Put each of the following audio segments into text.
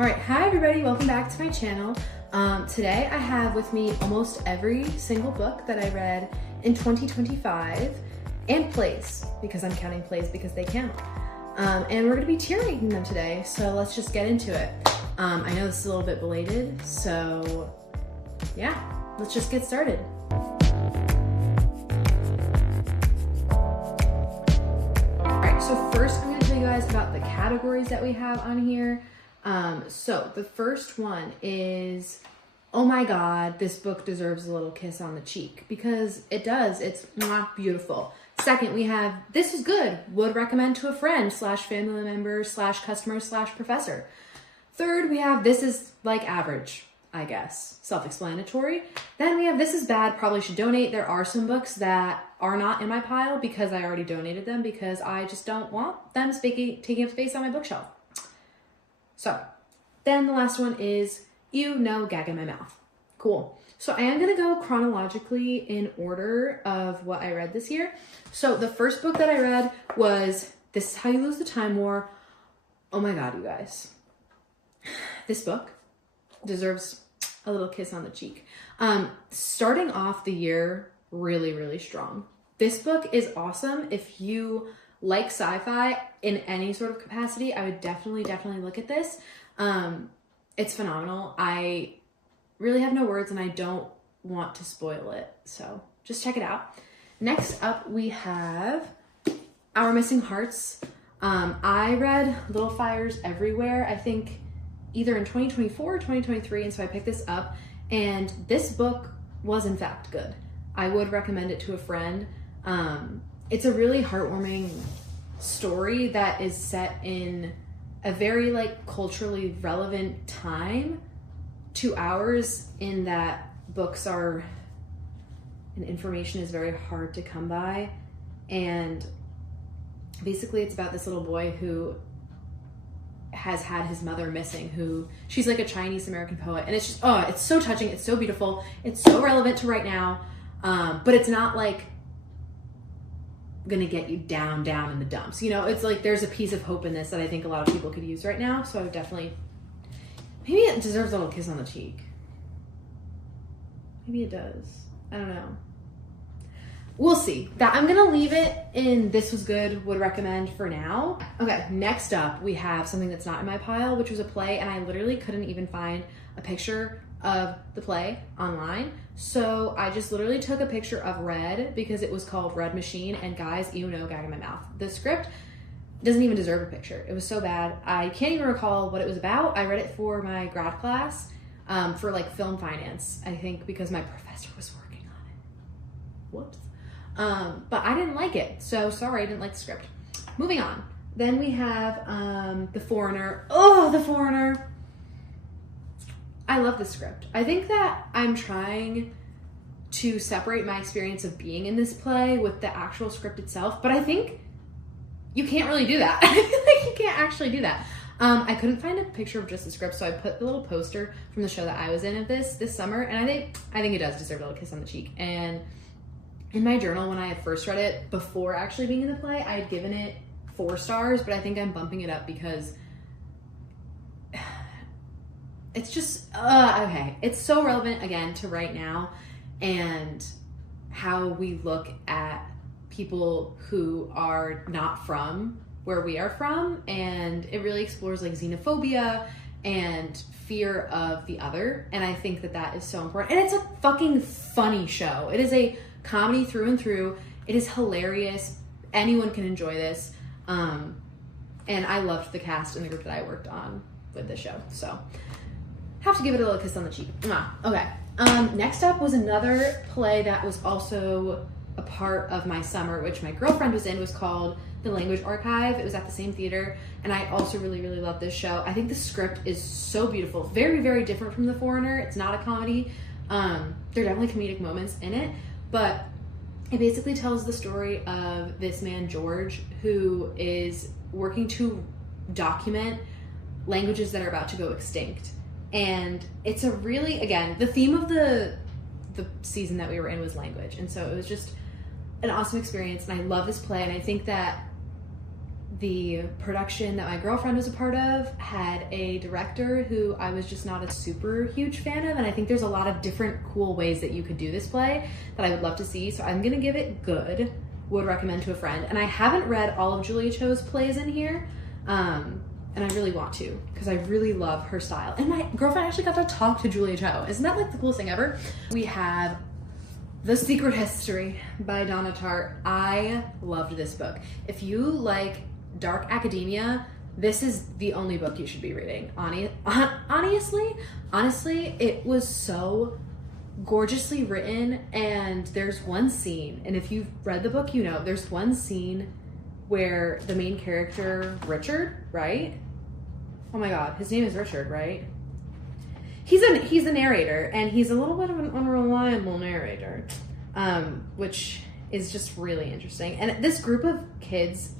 All right, hi everybody, welcome back to my channel. Today I have with me almost every single book that I read in 2025 and plays, because I'm counting plays because they count. And we're gonna be tier rating them today, so let's just get into it. I know this is a little bit belated, so yeah, let's just get started. All right, so first I'm gonna tell you guys about the categories that we have on here. So the first one is, oh my God, this book deserves a little kiss on the cheek, because it does. It's beautiful. Second, we have, this is good, would recommend to a friend / family member / customer / professor. Third, we have, this is like average, I guess, self-explanatory. Then we have, this is bad, probably should donate. There are some books that are not in my pile because I already donated them because I just don't want them taking up space on my bookshelf. So then the last one is, gag in my mouth. Cool. So I am going to go chronologically in order of what I read this year. So the first book that I read was This Is How You Lose the Time War. Oh my God, you guys. This book deserves a little kiss on the cheek. Starting off the year really, really strong. This book is awesome. If you like sci-fi in any sort of capacity, I would definitely look at this. It's phenomenal. I really have no words and I don't want to spoil it, so just check it out. Next up, we have Our Missing Hearts. I read Little Fires Everywhere, I think either in 2024 or 2023, and so I picked this up, and this book was in fact good. I would recommend it to a friend. It's a really heartwarming story that is set in a very culturally relevant time to ours, in that books are and information is very hard to come by. And basically it's about this little boy who has had his mother missing, she's like a Chinese American poet, and it's just, oh, it's so touching, it's so beautiful, it's so relevant to right now, but it's not gonna get you down in the dumps. It's there's a piece of hope in this that I think a lot of people could use right now. So I would definitely, maybe it deserves a little kiss on the cheek. Maybe it does. I don't know. We'll see. That I'm gonna leave it in this was good, would recommend for now. Okay, next up we have something that's not in my pile, which was a play, and I literally couldn't even find a picture of the play online. So I just literally took a picture of Red because it was called Red Machine, and guys, gag in my mouth. The script doesn't even deserve a picture. It was so bad. I can't even recall what it was about. I read it for my grad class for film finance, I think, because my professor was working on it. Whoops. But I didn't like it. So sorry, I didn't like the script. Moving on. Then we have The Foreigner. Oh, The Foreigner. I love this script. I think that I'm trying to separate my experience of being in this play with the actual script itself, but I think you can't really do that. I feel like you can't actually do that. I couldn't find a picture of just the script, so I put the little poster from the show that I was in of this summer, and I think it does deserve a little kiss on the cheek. And in my journal, when I had first read it, before actually being in the play, I had given it 4 stars, but I think I'm bumping it up because it's just, okay. It's so relevant, again, to right now and how we look at people who are not from where we are from. And it really explores xenophobia and fear of the other. And I think that that is so important. And it's a fucking funny show. It is a comedy through and through. It is hilarious. Anyone can enjoy this. And I loved the cast and the group that I worked on with this show. So have to give it a little kiss on the cheek. Okay. Next up was another play that was also a part of my summer, which my girlfriend was in. It was called The Language Archive. It was at the same theater, and I also really love this show. I think the script is so beautiful. Very, very different from The Foreigner. It's not a comedy. There are definitely comedic moments in it, but it basically tells the story of this man, George, who is working to document languages that are about to go extinct. And it's a really, again, the theme of the season that we were in was language. And so it was just an awesome experience. And I love this play. And I think that the production that my girlfriend was a part of had a director who I was just not a super huge fan of, and I think there's a lot of different cool ways that you could do this play that I would love to see, so I'm gonna give it good, would recommend to a friend. And I haven't read all of Julia Cho's plays in here, and I really want to, because I really love her style. And my girlfriend actually got to talk to Julia Cho. Isn't that like the coolest thing ever? We have The Secret History by Donna Tartt. I loved this book. If you like dark academia, this is the only book you should be reading. Honestly, it was so gorgeously written, and there's one scene, and if you've read the book, you know, there's one scene where the main character, Richard, right? Oh my God, his name is Richard, right? He's a narrator, and he's a little bit of an unreliable narrator, which is just really interesting. And this group of kids,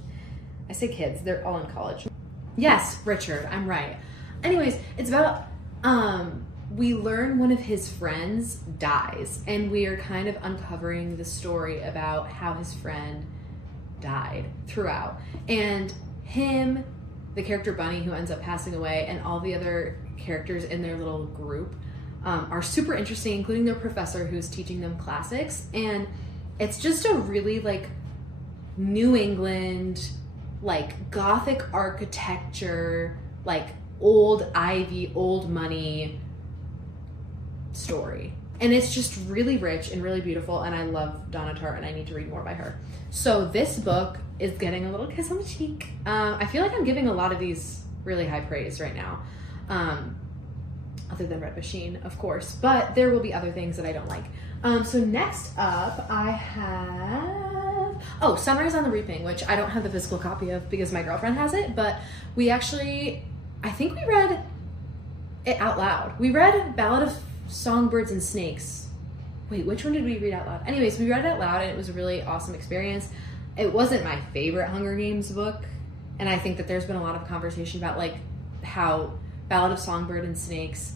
I say kids, they're all in college. Yes, Richard, I'm right. Anyways, it's about, we learn one of his friends dies, and we are kind of uncovering the story about how his friend died throughout. And him, the character Bunny, who ends up passing away, and all the other characters in their little group are super interesting, including their professor who's teaching them classics. And it's just a really like New England, like Gothic architecture, like old ivy, old money story. And it's just really rich and really beautiful, and I love Donna Tartt, and I need to read more by her. So this book is getting a little kiss on the cheek. I feel like I'm giving a lot of these really high praise right now, other than Red Machine, of course, but there will be other things that I don't like. So next up, I have, Sunrise on the Reaping, which I don't have the physical copy of because my girlfriend has it, but we actually, I think we read it out loud. We read Ballad of Songbirds and Snakes. Wait, which one did we read out loud? Anyways, we read it out loud, and it was a really awesome experience. It wasn't my favorite Hunger Games book, and I think that there's been a lot of conversation about like how Ballad of Songbird and Snakes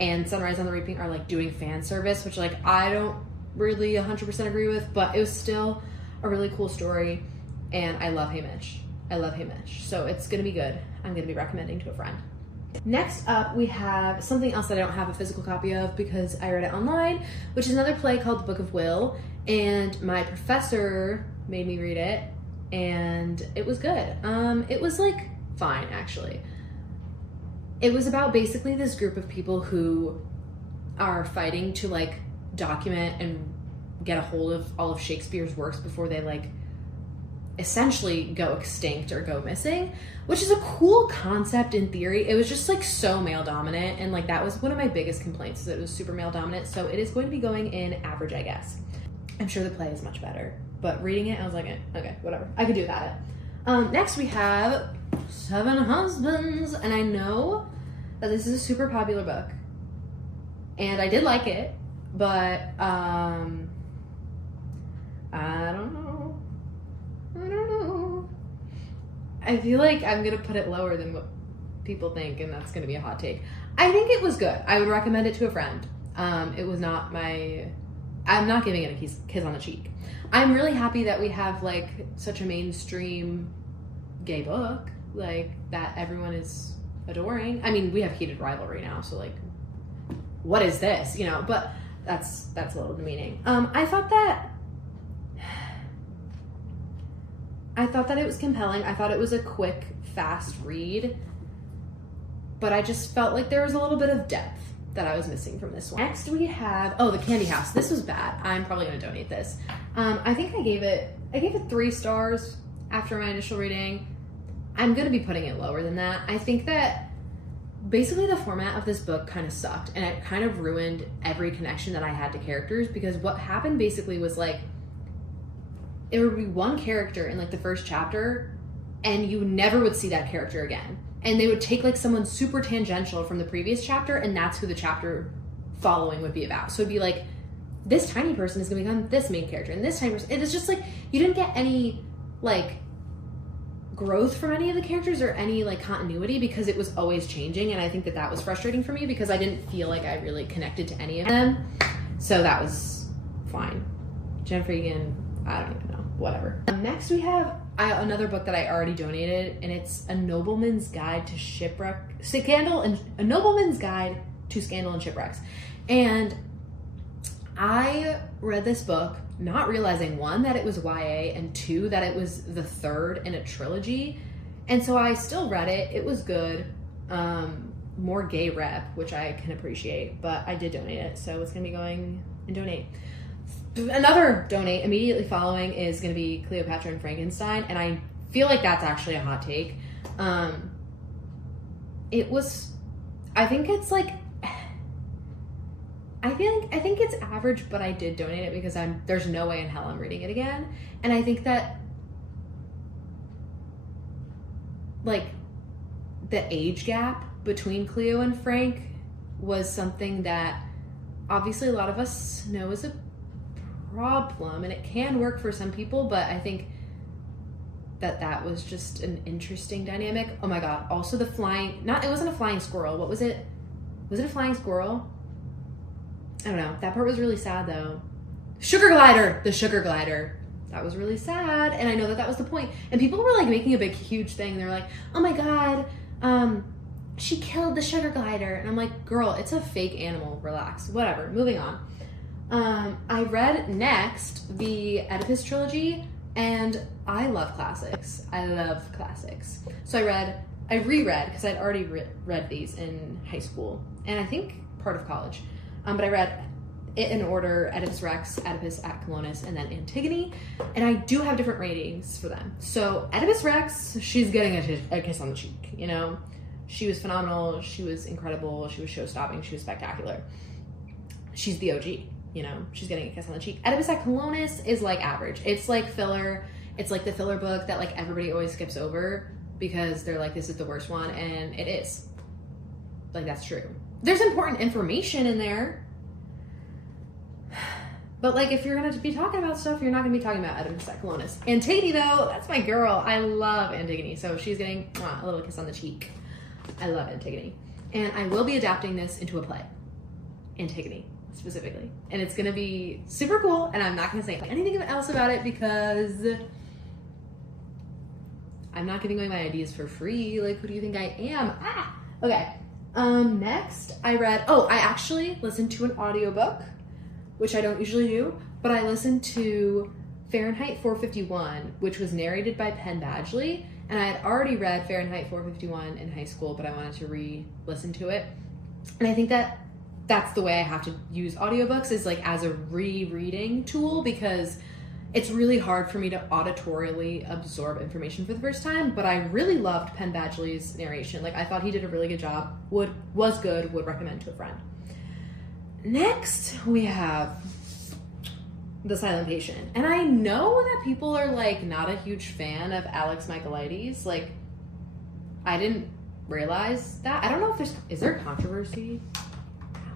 and Sunrise on the Reaping are like doing fan service, which like I don't really 100% agree with, but it was still a really cool story, and I love Hey Mitch. I love Hey Mitch. So it's gonna be good. I'm gonna be recommending to a friend. Next up, we have something else that I don't have a physical copy of because I read it online, which is another play called The Book of Will, and my professor made me read it, and it was good. It was like fine, actually. It was about basically this group of people who are fighting to like document and get a hold of all of Shakespeare's works before they like essentially go extinct or go missing, which is a cool concept in theory. It was just like so male dominant, and like that was one of my biggest complaints, is that it was super male dominant. So it is going to be going in average, I guess. I'm sure the play is much better, but reading it I was like, okay, whatever, I could do that. Next we have Seven Husbands, and I know that this is a super popular book, and I did like it, but I don't know. I feel like I'm gonna put it lower than what people think, and that's gonna be a hot take. I think it was good. I would recommend it to a friend. It was not I'm not giving it a kiss on the cheek. I'm really happy that we have like such a mainstream gay book, like that everyone is adoring. I mean, we have heated rivalry now, so like, what is this, you know? But that's a little demeaning. I thought that it was compelling. I thought it was a quick, fast read, but I just felt like there was a little bit of depth that I was missing from this one. Next we have, The Candy House. This was bad. I'm probably gonna donate this. I think I gave it 3 stars after my initial reading. I'm gonna be putting it lower than that. I think that basically the format of this book kind of sucked, and it kind of ruined every connection that I had to characters, because what happened basically was like, it would be one character in like the first chapter, and you never would see that character again. And they would take like someone super tangential from the previous chapter, and that's who the chapter following would be about. So it'd be like, this tiny person is gonna become this main character, and this tiny person, it is just like, you didn't get any like growth from any of the characters or any like continuity, because it was always changing. And I think that was frustrating for me, because I didn't feel like I really connected to any of them. So that was fine. Jennifer Egan, I don't even know, whatever. Next we have another book that I already donated, and it's A Nobleman's Guide to Scandal and Shipwrecks. And I read this book not realizing, one, that it was YA, and two, that it was the third in a trilogy. And so I still read it. It was good. More gay rep, which I can appreciate, but I did donate it, so it's gonna be going and donate. Another donate immediately following is gonna be Cleopatra and Frankenstein, and I feel like that's actually a hot take. I think it's average, but I did donate it because there's no way in hell I'm reading it again. And I think that like the age gap between Cleo and Frank was something that obviously a lot of us know is a problem, and it can work for some people, but I think that was just an interesting dynamic. Oh my god, also the flying, it wasn't a flying squirrel. What was it? Was it a flying squirrel? I don't know. That part was really sad though. The sugar glider. That was really sad, and I know that was the point. And people were like making a big, huge thing. They're like, oh my god, she killed the sugar glider. And I'm like, girl, it's a fake animal. Relax. Whatever. Moving on. I read next the Oedipus trilogy, and I love classics. So I reread, because I'd already read these in high school, and I think part of college. But I read it in order: Oedipus Rex, Oedipus at Colonus, and then Antigone. And I do have different ratings for them. So Oedipus Rex, she's getting a kiss on the cheek, you know? She was phenomenal, she was incredible, she was show-stopping, she was spectacular. She's the OG, you know? She's getting a kiss on the cheek. Oedipus at Colonus is like average. It's like filler. It's like the filler book that like everybody always skips over because they're like, this is the worst one, and it is. Like, that's true. There's important information in there. But like, if you're gonna be talking about stuff, you're not gonna be talking about Oedipus at Colonus. Antigone though, that's my girl. I love Antigone. So she's getting a little kiss on the cheek. I love Antigone. And I will be adapting this into a play. Antigone, specifically. And it's gonna be super cool, and I'm not gonna say anything else about it because I'm not giving away my ideas for free. Like, who do you think I am? Okay. Next I actually listened to an audiobook, which I don't usually do, but I listened to Fahrenheit 451, which was narrated by Penn Badgley, and I had already read Fahrenheit 451 in high school, but I wanted to re-listen to it. And I think that that's the way I have to use audiobooks, is like as a rereading tool, because it's really hard for me to auditorially absorb information for the first time, but I really loved Penn Badgley's narration. Like, I thought he did a really good job, would recommend to a friend. Next, we have The Silent Patient. And I know that people are like not a huge fan of Alex Michaelides. Like, I didn't realize that. I don't know if is there controversy?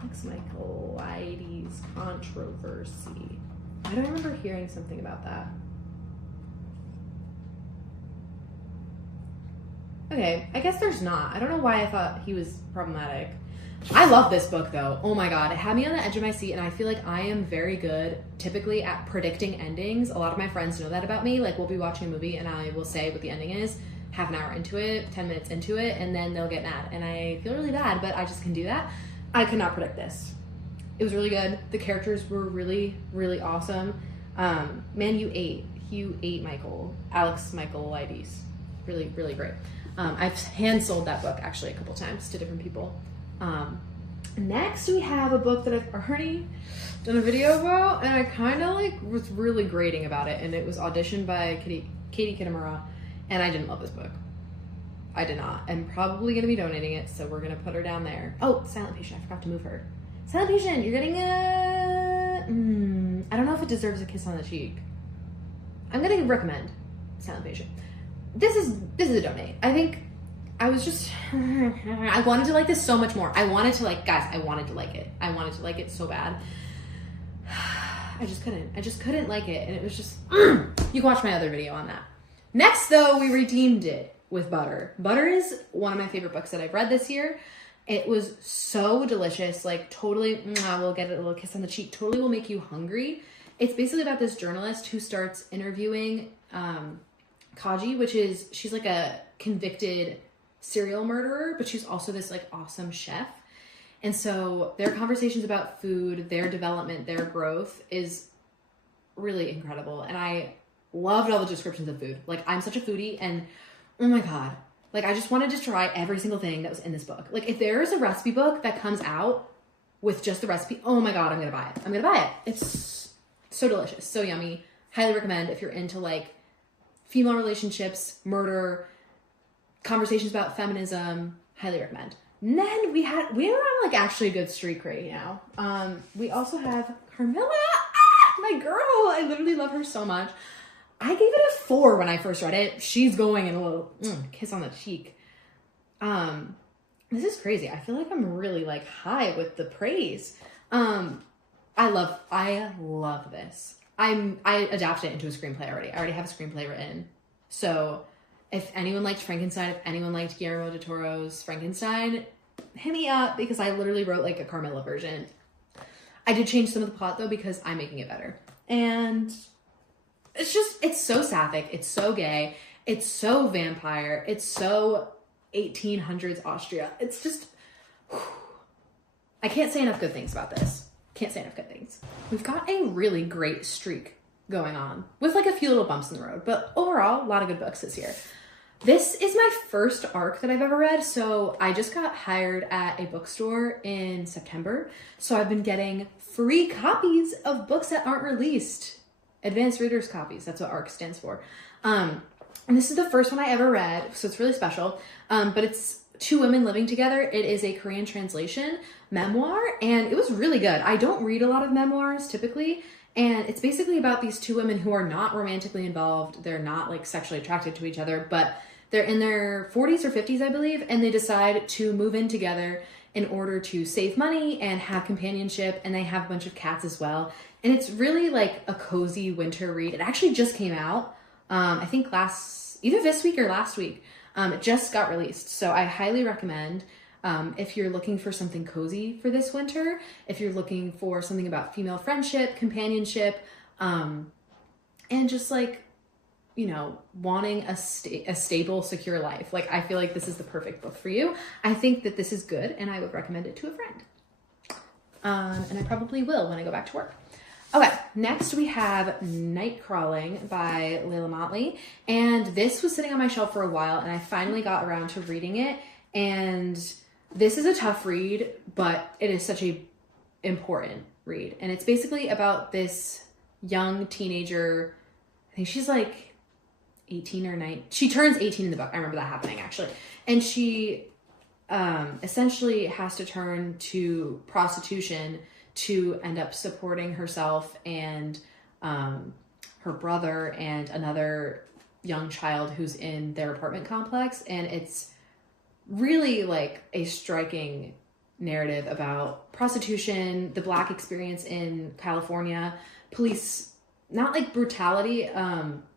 Alex Michaelides controversy. I don't remember hearing something about that. Okay, I guess there's not. I don't know why I thought he was problematic. I love this book though. Oh my god, it had me on the edge of my seat, and I feel like I am very good typically at predicting endings. A lot of my friends know that about me. Like, we'll be watching a movie and I will say what the ending is half an hour into it, 10 minutes into it, and then they'll get mad. And I feel really bad, but I just can do that. I could not predict this. It was really good. The characters were really, really awesome. Man, you ate Alex Michaelides. Really, really great. I've hand sold that book actually a couple times to different people. Next we have a book that I've already done a video about, and I kind of like was really grating about it, and it was Audition by Katie Kitamura, and I didn't love this book. I did not. I'm probably going to be donating it, so we're going to put her down there. Oh, Silent Patient. I forgot to move her. Silent Patient, you're getting I don't know if it deserves a kiss on the cheek. I'm going to recommend Silent Patient. This is a donate. I think I was just, I wanted to like this so much more. I wanted to like it. I wanted to like it so bad. I just couldn't like it. And it was just, you can watch my other video on that. Next though, we redeemed it with Butter. Butter is one of my favorite books that I've read this year. It was so delicious, like totally, we'll get a little kiss on the cheek, totally will make you hungry. It's basically about this journalist who starts interviewing Kaji, she's like a convicted serial murderer, but she's also this like awesome chef. And so their conversations about food, their development, their growth is really incredible. And I loved all the descriptions of food. Like, I'm such a foodie, and oh my God, like, I just wanted to try every single thing that was in this book. Like, if there is a recipe book that comes out with just the recipe, oh my God, I'm gonna buy it. I'm gonna buy it. It's so delicious, so yummy. Highly recommend if you're into like female relationships, murder, conversations about feminism. Highly recommend. And then we were on like actually a good streak right now. We also have Carmilla, my girl. I literally love her so much. I gave it a 4 when I first read it. She's going in a little kiss on the cheek. This is crazy. I feel like I'm really like high with the praise. I love this. I adapted it into a screenplay already. I already have a screenplay written. So if anyone liked Frankenstein, if anyone liked Guillermo del Toro's Frankenstein, hit me up, because I literally wrote like a Carmilla version. I did change some of the plot though, because I'm making it better. And it's so sapphic. It's so gay. It's so vampire. It's so 1800s Austria. It's just, I can't say enough good things about this. Can't say enough good things. We've got a really great streak going on with like a few little bumps in the road, but overall, a lot of good books this year. This is my first arc that I've ever read. So I just got hired at a bookstore in September. So I've been getting free copies of books that aren't released. Advanced readers copies. That's what ARC stands for. And this is the first one I ever read. So it's really special. But it's two women living together. It is a Korean translation memoir, and it was really good. I don't read a lot of memoirs typically. And it's basically about these two women who are not romantically involved. They're not like sexually attracted to each other, but they're in their 40s or 50s, I believe. And they decide to move in together in order to save money and have companionship. And they have a bunch of cats as well. And it's really like a cozy winter read. It actually just came out, I think either this week or last week. It just got released. So I highly recommend, if you're looking for something cozy for this winter, if you're looking for something about female friendship, companionship, and just like, you know, wanting a stable, secure life. Like, I feel like this is the perfect book for you. I think that this is good, and I would recommend it to a friend. And I probably will when I go back to work. Okay, next we have Nightcrawling by Layla Motley. And this was sitting on my shelf for a while, and I finally got around to reading it. And this is a tough read, but it is such a important read. And it's basically about this young teenager. I think she's like 18 or 19. She turns 18 in the book. I remember that happening, actually. And she essentially has to turn to prostitution to end up supporting herself and her brother and another young child who's in their apartment complex. And it's really like a striking narrative about prostitution, the Black experience in California, police, not like brutality,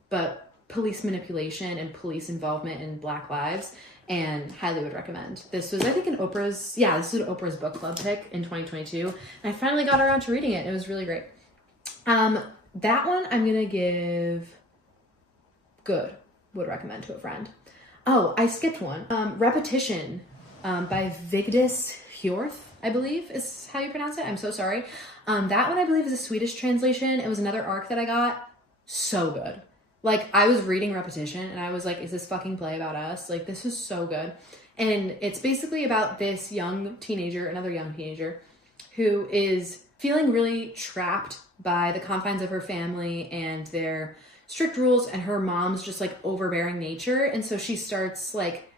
but police manipulation and police involvement in Black lives. And highly would recommend. This was, I think, this was an Oprah's book club pick in 2022. And I finally got around to reading it. It was really great. That one I'm going to give good. Would recommend to a friend. Oh, I skipped one. Repetition by Vigdis Hjorth, I believe is how you pronounce it. I'm so sorry. That one I believe is a Swedish translation. It was another arc that I got. So good. Like, I was reading Repetition and I was like, is this fucking play about us? Like, this is so good. And it's basically about this young teenager, another young teenager, who is feeling really trapped by the confines of her family and their strict rules and her mom's just like overbearing nature. And so she starts like,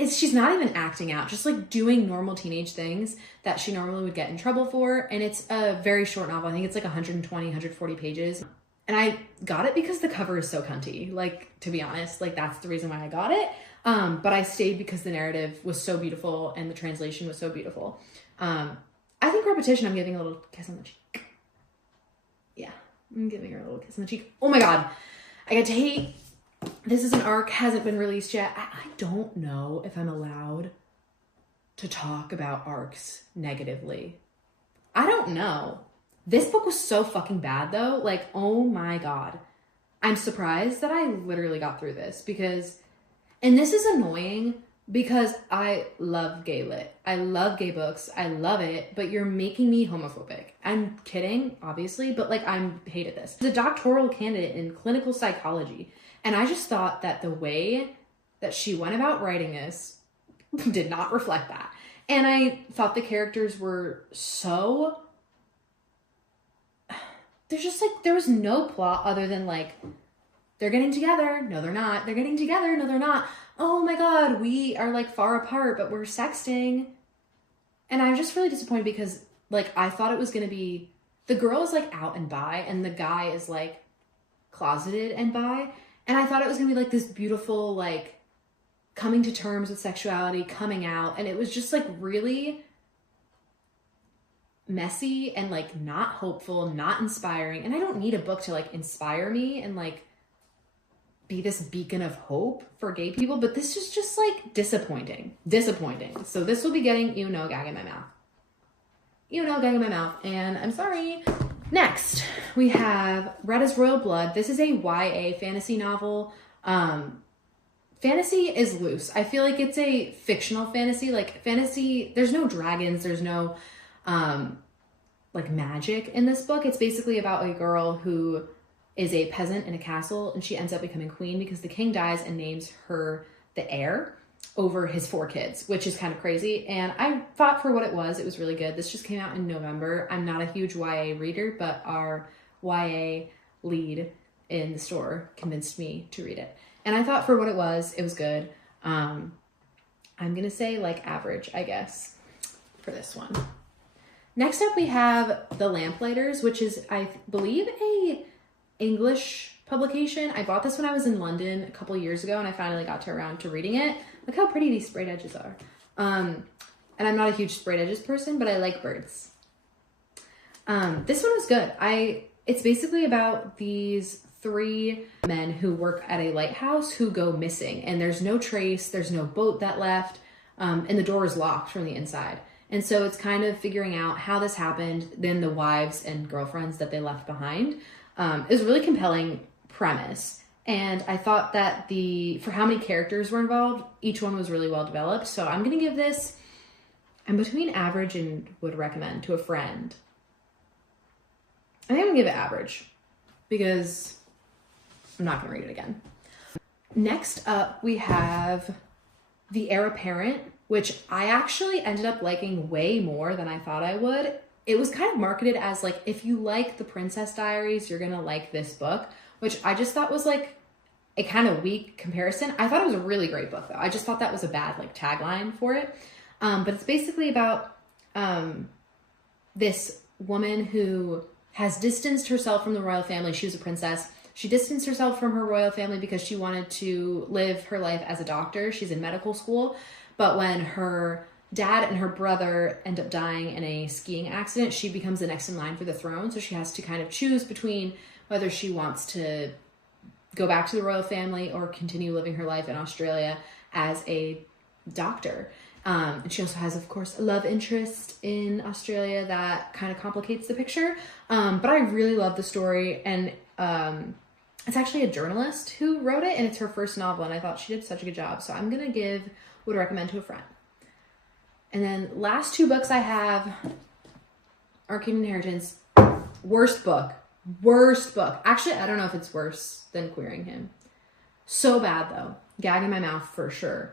she's not even acting out, just like doing normal teenage things that she normally would get in trouble for. And it's a very short novel. I think it's like 120, 140 pages. And I got it because the cover is so cunty. Like, to be honest, like that's the reason why I got it. But I stayed because the narrative was so beautiful and the translation was so beautiful. I think Repetition, I'm giving a little kiss on the cheek. Yeah, I'm giving her a little kiss on the cheek. Oh my God. I get to hate. This is an arc, hasn't been released yet. I don't know if I'm allowed to talk about arcs negatively. I don't know. This book was so fucking bad though. Like, oh my God. I'm surprised that I literally got through this because, and this is annoying because I love gay lit. I love gay books. I love it, but you're making me homophobic. I'm kidding, obviously, but like I'm hated this. She's a doctoral candidate in clinical psychology. And I just thought that the way that she went about writing this did not reflect that. And I thought the characters were so, there's just like, there was no plot other than like, they're getting together. No, they're not. They're getting together. No, they're not. Oh my God, we are like far apart, but we're sexting. And I'm just really disappointed because like, I thought it was going to be, the girl is like out and bi and the guy is like closeted and bi. And I thought it was going to be like this beautiful, like coming to terms with sexuality, coming out. And it was just like really messy and like not hopeful, not inspiring. And I don't need a book to like inspire me and like be this beacon of hope for gay people, but this is just like disappointing. So this will be getting, gag in my mouth. Gag in my mouth, and I'm sorry. Next, we have Red as Royal Blood. This is a YA fantasy novel. Fantasy is loose. I feel like it's a fictional fantasy. Like fantasy, there's no dragons, there's no like magic in this book. It's basically about a girl who is a peasant in a castle, and she ends up becoming queen because the king dies and names her the heir over his 4 kids, which is kind of crazy. And I thought for what it was really good. This just came out in November. I'm not a huge YA reader, but our YA lead in the store convinced me to read it. And I thought for what it was good. I'm going to say like average, I guess, for this one. Next up, we have The Lamplighters, which is, I believe, a English publication. I bought this when I was in London a couple years ago and I finally got around to reading it. Look how pretty these sprayed edges are. And I'm not a huge sprayed edges person, but I like birds. This one was good. It's basically about these 3 men who work at a lighthouse who go missing, and there's no trace, there's no boat that left, and the door is locked from the inside. And so it's kind of figuring out how this happened, then the wives and girlfriends that they left behind. It was a really compelling premise. And I thought that for how many characters were involved, each one was really well developed. So I'm going to give this, I'm between average and would recommend to a friend. I think I'm going to give it average because I'm not going to read it again. Next up, we have The Heir Apparent, which I actually ended up liking way more than I thought I would. It was kind of marketed as like, if you like The Princess Diaries, you're going to like this book, which I just thought was like a kind of weak comparison. I thought it was a really great book though. I just thought that was a bad like tagline for it. But it's basically about this woman who has distanced herself from the royal family. She was a princess. She distanced herself from her royal family because she wanted to live her life as a doctor. She's in medical school. But when her dad and her brother end up dying in a skiing accident, she becomes the next in line for the throne. So she has to kind of choose between whether she wants to go back to the royal family or continue living her life in Australia as a doctor. And she also has, of course, a love interest in Australia that kind of complicates the picture. But I really love the story. And it's actually a journalist who wrote it, and it's her first novel. And I thought she did such a good job. So I'm going to would recommend to a friend. And then last 2 books I have, Arcane Inheritance, worst book. Actually, I don't know if it's worse than Queering Him. So bad though. Gag in my mouth for sure.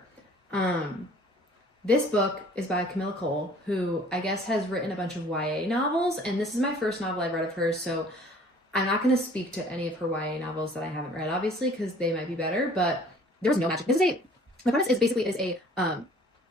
This book is by Camilla Cole, who I guess has written a bunch of YA novels, and this is my first novel I've read of hers, so I'm not going to speak to any of her YA novels that I haven't read, obviously, because they might be better, but there was no magic. The premise is basically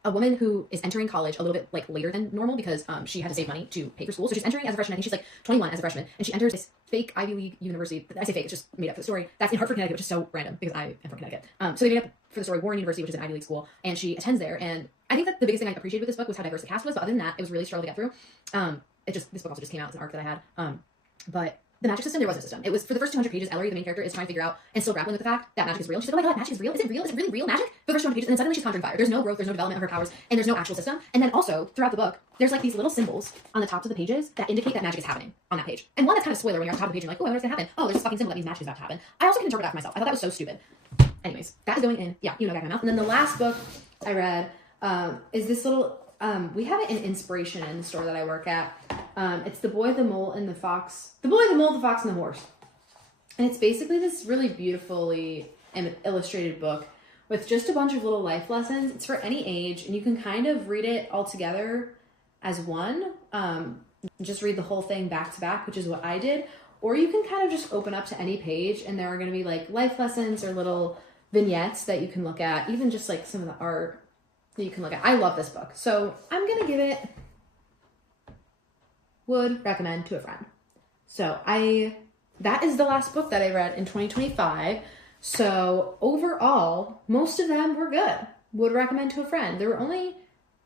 a woman who is entering college a little bit like later than normal because she had to save money to pay for school. So she's entering as a freshman. I think she's like 21 as a freshman, and she enters this fake Ivy League university. I say fake, it's just made up for the story. That's in Hartford, Connecticut, which is so random because I am from Connecticut. So they made up for the story Warren University, which is an Ivy League school, and she attends there. And I think that the biggest thing I appreciated with this book was how diverse the cast was. But other than that, it was really struggle to get through. This book also just came out as an arc that I had. But the magic system, there was a system. It was for the first 200 pages, Ellery, the main character, is trying to figure out and still grappling with the fact that magic is real. She's like, oh my god, magic is real? Is it real? Is it really real magic? For the first 200 pages, and then suddenly she's conjuring fire. There's no growth, there's no development of her powers, and there's no actual system. And then also, throughout the book, there's like these little symbols on the tops of the pages that indicate that magic is happening on that page. And one that's kind of spoiler when you're on top of the page and you're like, oh, I wonder what's gonna happen. Oh, there's this fucking symbol that means magic is about to happen. I also can interpret that for myself. I thought that was so stupid. Anyways, that is going in, yeah, you know, back in my mouth. And then the last book I read is this little, we have it in Inspiration in the store that I work at. It's The Boy, the Mole, and the Fox. The Boy, the Mole, the Fox, and the Horse. And it's basically this really beautifully illustrated book with just a bunch of little life lessons. It's for any age, and you can kind of read it all together as one. Just read the whole thing back to back, which is what I did. Or you can kind of just open up to any page, and there are going to be like life lessons or little vignettes that you can look at, even just like some of the art that you can look at. I love this book. So I'm going to give it, would recommend to a friend. So that is the last book that I read in 2025. So overall, most of them were good. Would recommend to a friend. There were only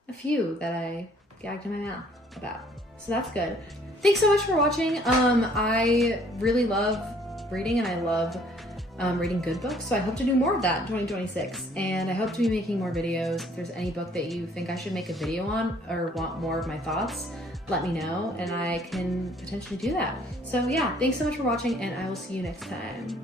a few that I gagged in my mouth about. So that's good. Thanks so much for watching. I really love reading, and I love reading good books. So I hope to do more of that in 2026. And I hope to be making more videos. If there's any book that you think I should make a video on or want more of my thoughts, let me know and I can potentially do that. So yeah, thanks so much for watching, and I will see you next time.